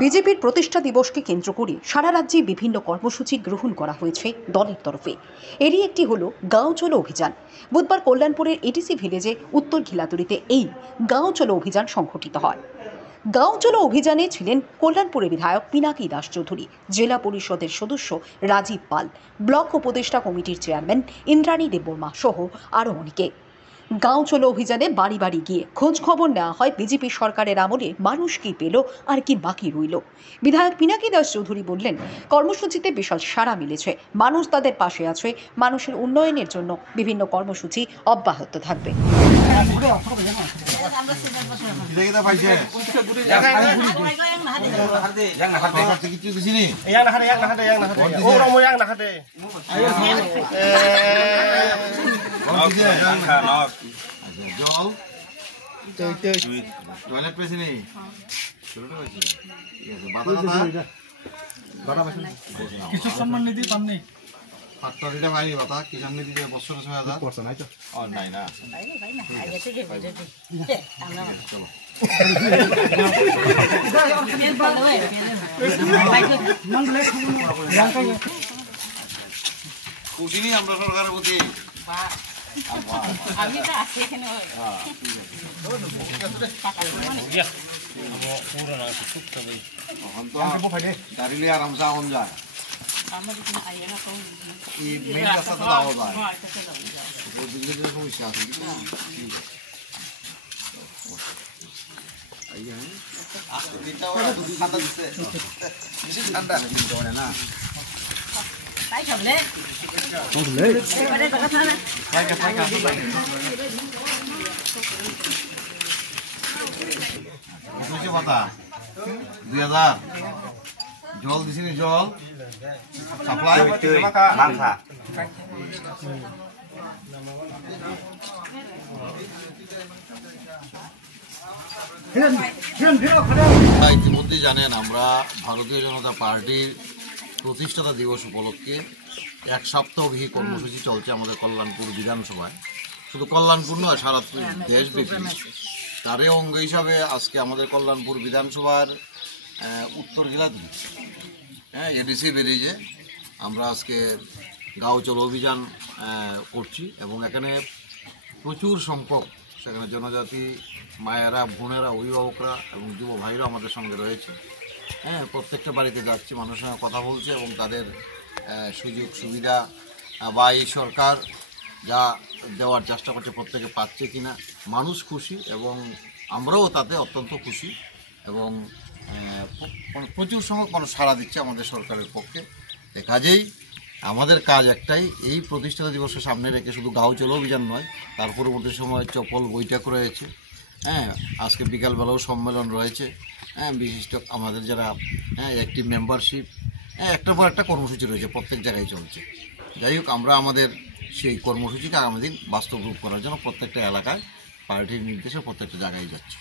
বিজেপির প্রতিষ্ঠা দিবসকে কেন্দ্র করে সারা রাজ্যে বিভিন্ন কর্মসূচি গ্রহণ করা হয়েছে দলের তরফে। এরই একটি হলো গাঁও চলো অভিযান। বুধবার কল্যাণপুরের এটিসি ভিলেজে উত্তর ঘিলাতুরিতে এই গাঁও চলো অভিযান সংঘটিত হয়। গাঁও চলো অভিযানে ছিলেন কল্যাণপুরের বিধায়ক পিনাকি দাস চৌধুরী, জেলা পরিষদের সদস্য রাজীব পাল, ব্লক উপদেষ্টা কমিটির চেয়ারম্যান ইন্দ্রাণী দেববর্মা সহ আরও অনেকে। গাঁও চলো অভিযানে বাড়ি বাড়ি গিয়ে খোঁজ খবর নেওয়া হয় বিজেপি সরকারের আমলে মানুষ কি পেল আর কি বাকি রইল। বিধায়ক পিনাকি দাস চৌধুরী বললেন, কর্মসূচিতে বিশাল সাড়া মিলেছে, মানুষ তাদের পাশে আছে, মানুষের উন্নয়নের জন্য বিভিন্ন কর্মসূচি অব্যাহত থাকবে। টয়লেট পেয়েছি নেই কিছু সম্মান নিধি পাননি ফ্যাক্টরিটা পাইনি বাতা কিষাণ নিধি যে বছর ৬,০০০ করছে নাই তো নাই না চলো খুশি নি আমরা সরকারের প্রতি। দাঁড়িয়ে আরামসে আউন যায় মেইন রাস্তা তো যাওয়া যায় সমস্যা আছে ঠান্ডা না পাতা ২০০০ জল দিছি জল সাপ্লাই ইতিমধ্যে জানেন আমরা ভারতীয় জনতা পার্টির প্রতিষ্ঠাতা দিবস উপলক্ষে এক সপ্তাহব্যাপী কর্মসূচি চলছে আমাদের কল্যাণপুর বিধানসভায়। শুধু কল্যাণপুর নয়, সারা দেশব্যাপী। তারই অঙ্গ হিসাবে আজকে আমাদের কল্যাণপুর বিধানসভার উত্তর ঘিলাতুরি এডিসি ব্রিজে আমরা আজকে গাঁও চলো অভিযান করছি এবং এখানে প্রচুর সংখ্যক সেখানে জনজাতি মায়েরা, বোনেরা, অভিভাবকরা এবং যুব ভাইরা আমাদের সঙ্গে রয়েছে। প্রত্যেকটা বাড়িতে যাচ্ছি, মানুষের সঙ্গে কথা বলছে এবং তাদের সুযোগ সুবিধা বা এই সরকার যা দেওয়ার চেষ্টা করছে প্রত্যেকে পাচ্ছে কিনা মানুষ খুশি এবং আমরাও তাতে অত্যন্ত খুশি এবং প্রচুর সংখ্যক মানুষ সাড়া দিচ্ছে আমাদের সরকারের পক্ষে। কাজেই আমাদের কাজ একটাই, এই প্রতিষ্ঠাতা দিবসের সামনে রেখে শুধু গাঁও চলো অভিযান নয়, তার পরবর্তী সময় চপল বৈঠক রয়েছে, আজকে বিকালবেলাও সম্মেলন রয়েছে, বিশিষ্ট আমাদের যারা অ্যাক্টিভ মেম্বারশিপ, একটার পর একটা কর্মসূচি রয়েছে, প্রত্যেক জায়গায় চলছে। যাই হোক, আমরা আমাদের সেই কর্মসূচিকে আগামী দিন বাস্তব রূপ করার জন্য প্রত্যেকটা এলাকায় পার্টির নির্দেশে প্রত্যেকটা জায়গায় যাচ্ছি।